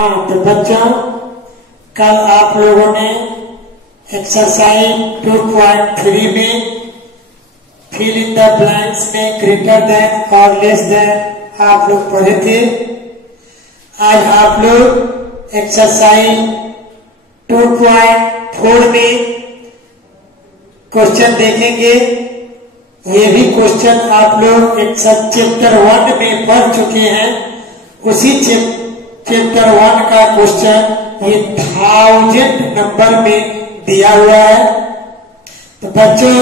तो बच्चों, कल आप लोगों ने एक्सरसाइज 2.3 में फिल इन द ब्लैंक्स में ग्रेटर देन और लेस देन आप लोग पढ़े थे। आज आप लोग एक्सरसाइज 2.4 में क्वेश्चन देखेंगे। ये भी क्वेश्चन आप लोग चैप्टर 1 में पढ़ चुके हैं। उसी चैप्टर 1 का क्वेश्चन ये 1000 नंबर में दिया हुआ है। तो बच्चों,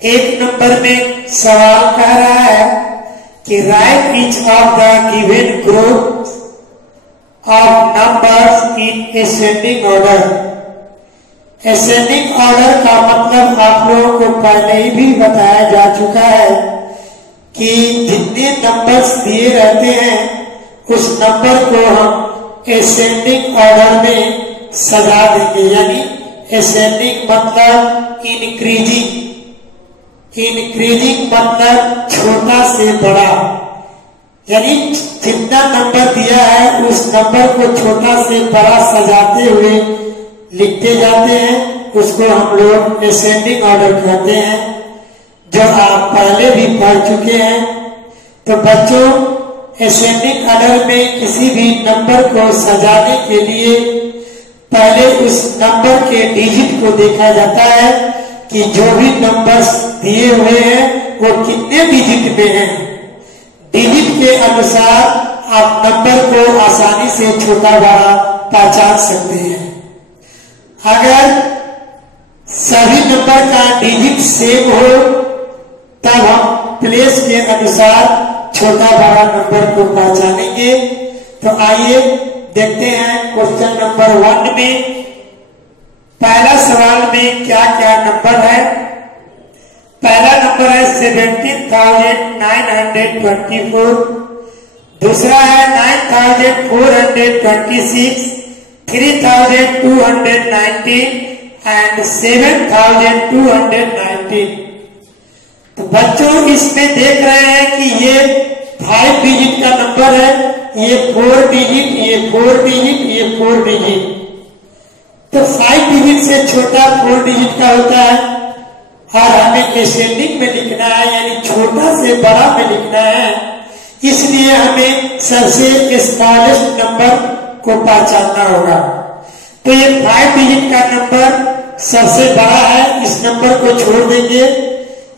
एक नंबर में सवाल कह रहा है कि right each of the given group of numbers in ascending order. Ascending order का मतलब आप लोगों को पहले ही भी बताया जा चुका है कि जितने नंबर्स दिए रहते हैं उस नंबर को हम असेंडिंग ऑर्डर में सजा देंगे। यानी असेंडिंग मतलब इंक्रीजिंग, इंक्रीजिंग मतलब छोटा से बड़ा। यानी जितना नंबर दिया है उस नंबर को छोटा से बड़ा सजाते हुए लिखते जाते हैं। उसको हम लोग असेंडिंग ऑर्डर कहते हैं, जो आप पहले भी पढ़ चुके हैं। तो बच्चों, असेंडिंग ऑर्डर में किसी भी नंबर को सजाने के लिए पहले उस नंबर के डिजिट को देखा जाता है कि जो भी नंबर्स दिए हुए हैं वो कितने डिजिट में हैं। डिजिट के अनुसार आप नंबर को आसानी से छोटा बड़ा पहचान सकते हैं। अगर सभी नंबर का डिजिट सेम हो तब हम प्लेस के अनुसार छोटा बड़ा नंबर को पहचानेंगे। तो आइए देखते हैं क्वेश्चन नंबर 1 में पहला सवाल में क्या क्या नंबर है। पहला नंबर है 17,924, दूसरा है 9,426, 3,219 एंड 7,219। तो बच्चों, इसमें देख रहे हैं कि ये 5 डिजिट का नंबर है। ये 4 डिजिट, ये 4 डिजिट, ये 4 डिजिट। तो 5 डिजिट से छोटा 4 डिजिट का होता है और हमें असेंडिंग में लिखना है, यानी छोटा से बड़ा में लिखना है। इसलिए हमें सबसे स्मॉलेस्ट नंबर को पहचानना होगा। तो ये 5 डिजिट का नंबर सबसे बड़ा है, इस नंबर को छोड़ देंगे।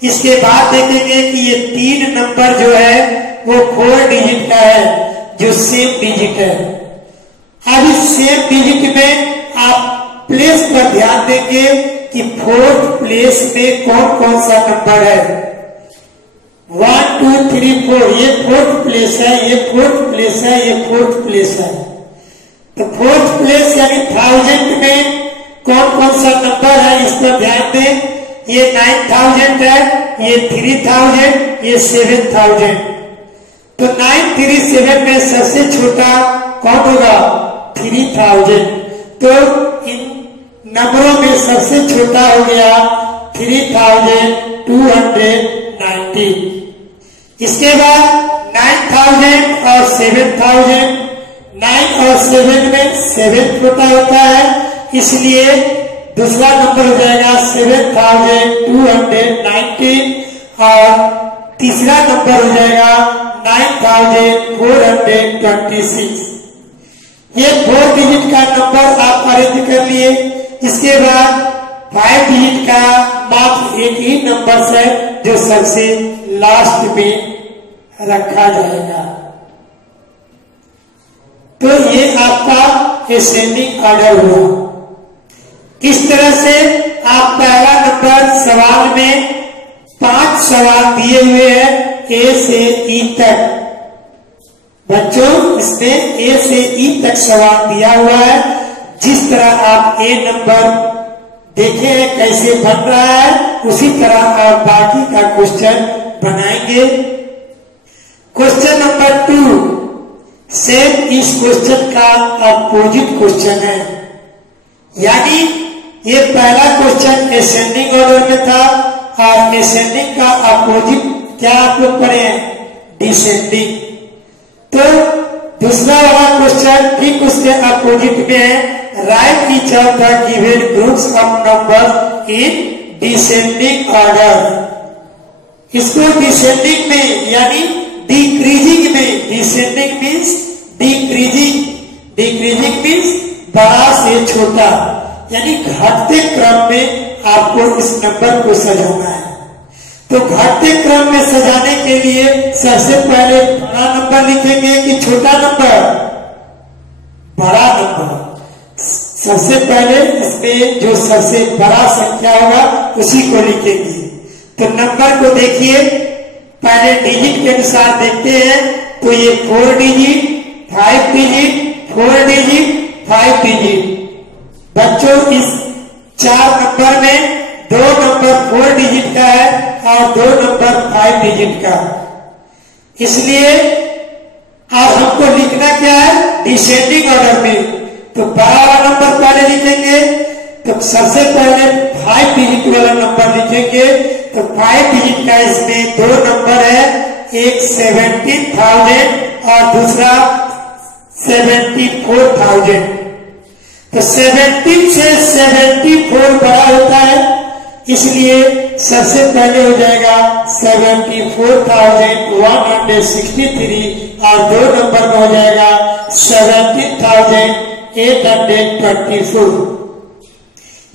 इसके बाद देखेंगे कि ये 3 नंबर जो है वो 4 डिजिट का है, जो सेम डिजिट है। अब इस सेम डिजिट में आप प्लेस पर ध्यान देंगे कि 4th प्लेस में कौन कौन सा नंबर है। 1 2 3 4, ये 4th प्लेस है, ये 4th प्लेस है, ये 4th प्लेस है। तो 4th प्लेस यानी 1000 में कौन कौन सा नंबर है इस पर ध्यान दें। ये 9000 है, ये 3000, ये 7000। तो 937 में सबसे छोटा कौन होगा? 3000। तो इन नंबरों में सबसे छोटा हो गया 3290। इसके बाद 9000 और 7000, 9 और 7 में 7 छोटा होता है, इसलिए दूसरा नंबर हो जाएगा 7290 और तीसरा नंबर हो जाएगा 9426। ये 4 डिजिट का नंबर आप अरेंज कर लिए। इसके बाद 5 डिजिट का मात्र एक ही नंबर है जो सबसे लास्ट में रखा जाएगा। तो ये आपका असेंडिंग ऑर्डर हुआ। इस तरह से आप पहला नंबर सवाल में 5 सवाल दिए हुए हैं ए से ई तक। बच्चों, इसमें ए से ई तक सवाल दिया हुआ है। जिस तरह आप ए नंबर देखे हैं कैसे बन रहा है, उसी तरह आप बाकी का क्वेश्चन बनाएंगे। क्वेश्चन नंबर 2 सेम इस क्वेश्चन का अपोजिट क्वेश्चन है। यानी ये पहला क्वेश्चन असेंडिंग ऑर्डर में था और असेंडिंग का अपोजिट क्या आप लोग पढ़े हैं? डिसेंडिंग। तो दूसरा वाला क्वेश्चन क्वेश्चन ठीक उसके अपोजिट में है, right each of the given groups of number in descending order. इसको डिसेंडिंग में यानी डिक्रीजिंग में, descending means decreasing, decreasing means बड़ा से छोटा, यानी घटते क्रम में आपको इस नंबर को सजाना है। तो घटते क्रम में सजाने के लिए सबसे पहले बड़ा नंबर लिखेंगे कि छोटा नंबर? बड़ा नंबर। सबसे पहले इसमें जो सबसे बड़ा संख्या होगा उसी को लिखेंगे। तो नंबर को देखिए, पहले डिजिट के अनुसार देखते हैं। तो ये 4 डिजिट, 5 डिजिट, 4 डिजिट, 5 डिजिट। बच्चों इस 4 नंबर में 2 नंबर 4 डिजिट का है और 2 नंबर 5 डिजिट का। इसलिए अब हमको लिखना क्या है? डिसेंडिंग ऑर्डर में। तो बड़ा वाला नंबर पहले लिखेंगे। तो सबसे पहले 5 डिजिट वाला नंबर लिखेंगे। तो 5 डिजिट का इसमें 2 नंबर है, एक 17,000 और दूसरा 74,000। तो 17 से 74 बड़ा होता है, इसलिए सबसे पहले हो जाएगा 74,163 और 2 नंबर में हो जाएगा 17,824।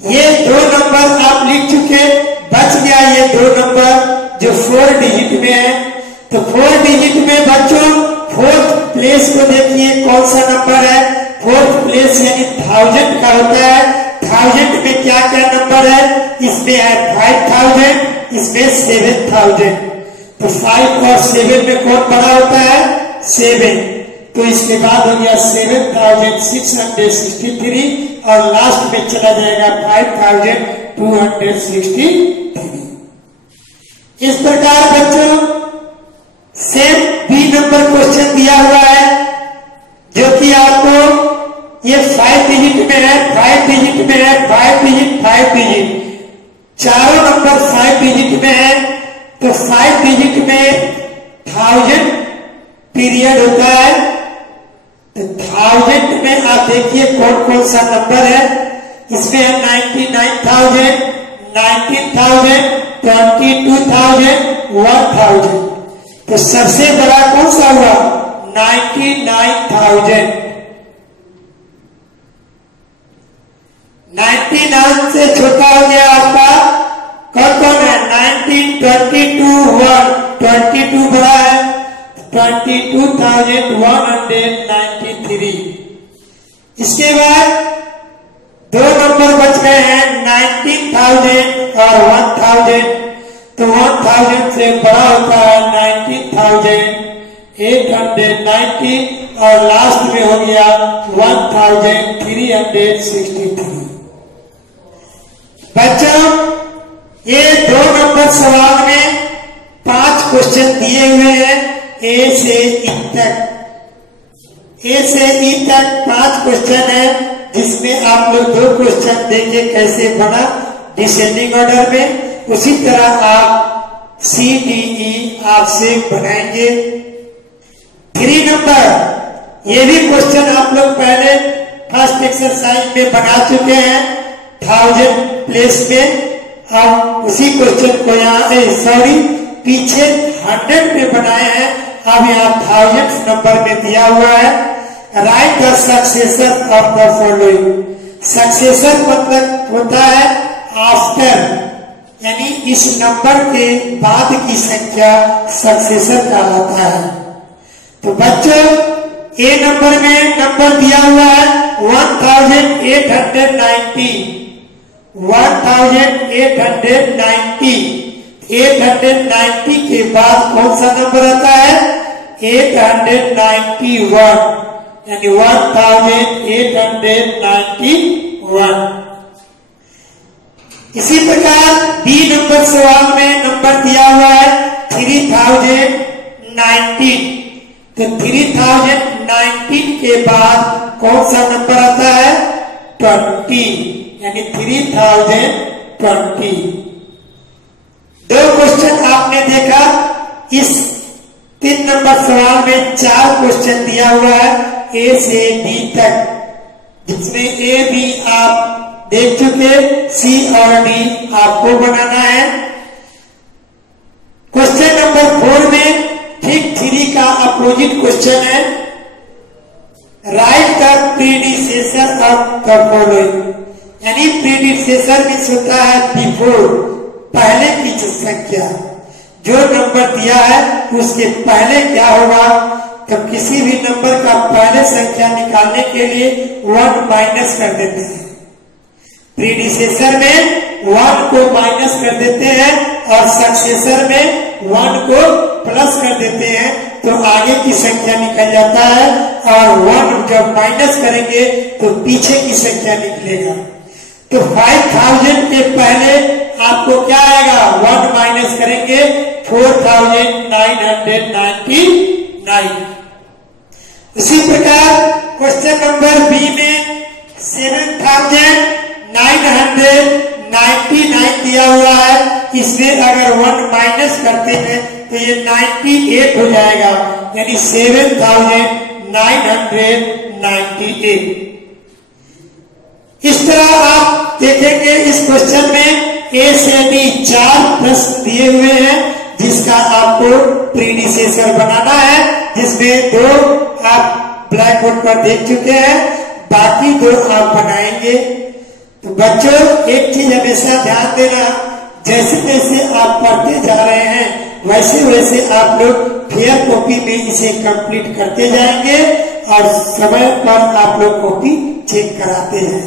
ये 2 नंबर आप लिख चुके, बच गया ये 2 नंबर जो 4 डिजिट में है। तो 4 डिजिट में बच्चों 4th प्लेस को देखिए कौन सा नंबर है? 4th प्लेस यानी 1000 का होता है। 1000 में क्या क्या नंबर है? इसमें है 5000, इसमें 7000। तो 5 और 7 में कौन बड़ा होता है? 7। तो इसके बाद हो गया 7663 और लास्ट में चला जाएगा 5263। इस प्रकार बच्चों सेम बी नंबर क्वेश्चन दिया हुआ है, जो कि आपको ये 5 डिजिट में है, 5 डिजिट में है, 5 डिजिट, 5 डिजिट। चारों नंबर 5 डिजिट में है। तो 5 डिजिट में 1000 पीरियड होता है। तो 1000 में आप देखिए कौन कौन सा नंबर है। इसमें है 99,000, 19,000, 22,000, 1000। तो सबसे बड़ा कौन सा हुआ? 99,000। 99 से छोटा हो गया आपका कौन कौन है? 19, 22, 1, 22 बड़ा है, 22,193। इसके बाद 2 नंबर बच गए हैं 19,000 और 1000। तो 1000 से बड़ा होता है 19,890 और लास्ट में हो गया 1363। बच्चों ये 2 नंबर सवाल में 5 क्वेश्चन दिए हुए हैं ए से ई तक। ए से ई तक 5 क्वेश्चन है, जिसमें आप लोग 2 क्वेश्चन देखे कैसे बना डिसेंडिंग ऑर्डर में। उसी तरह आप सी डी ई आपसे बनाएंगे। 3 नंबर ये भी क्वेश्चन आप लोग पहले फर्स्ट एक्सरसाइज में बना चुके हैं 1000 प्लेस में। अब उसी क्वेश्चन को यहाँ पीछे 100 में बनाए हैं। अब यहाँ 1000 नंबर में दिया हुआ है, right the successor of the following. Successor मतलब होता है आफ्टर, यानी इस नंबर के बाद की संख्या सक्सेसर कहलाता है। तो बच्चों ए नंबर में नंबर दिया हुआ है 1890। 1890 890 के बाद कौन सा नंबर आता है? 891, यानी 1891। इसी प्रकार बी नंबर सवाल में नंबर दिया हुआ है 3019। तो 3019 के बाद कौन सा नंबर आता है? 20, यानी 3020। 2 क्वेश्चन आपने देखा। इस 3 नंबर सवाल में 4 क्वेश्चन दिया हुआ है, ए से डी तक, जिसमें ए बी आप देख चुके, सी और डी आपको बनाना है। क्वेश्चन नंबर 4 में ठीक 3 का अपोजिट क्वेश्चन है। Right the predecessor of the following, यानी प्रीडिसेसर मीन्स होता है बिफोर, पहले की संख्या। जो नंबर दिया है उसके पहले क्या होगा, तो किसी भी नंबर का पहले संख्या निकालने के लिए 1 माइनस कर देते हैं। प्रीडिसेसर में 1 को माइनस कर देते हैं और सक्सेसर में 1 को प्लस कर देते हैं, तो आगे की संख्या निकल जाता है। और 1 जब माइनस करेंगे तो पीछे की संख्या निकलेगा। तो 5000 के पहले आपको क्या आएगा, 1 माइनस करेंगे 4999। उसी प्रकार क्वेश्चन नंबर बी में 7999 दिया हुआ है, इसमें अगर 1 माइनस करते हैं तो ये 98 हो जाएगा, यानी 7998। इस तरह आप देखेंगे इस क्वेश्चन में ए से डी 4 प्रश्न दिए हुए हैं, जिसका आपको प्रीडिसेसर बनाना है, जिसमें 2 आप ब्लैक बोर्ड पर देख चुके हैं, बाकी 2 आप बनाएंगे। तो बच्चों एक चीज हमेशा ध्यान देना, जैसे जैसे आप पढ़ते जा रहे हैं वैसे वैसे आप लोग फेयर कॉपी में इसे कंप्लीट करते जाएंगे और समय पर आप लोग कॉपी चेक कराते हैं।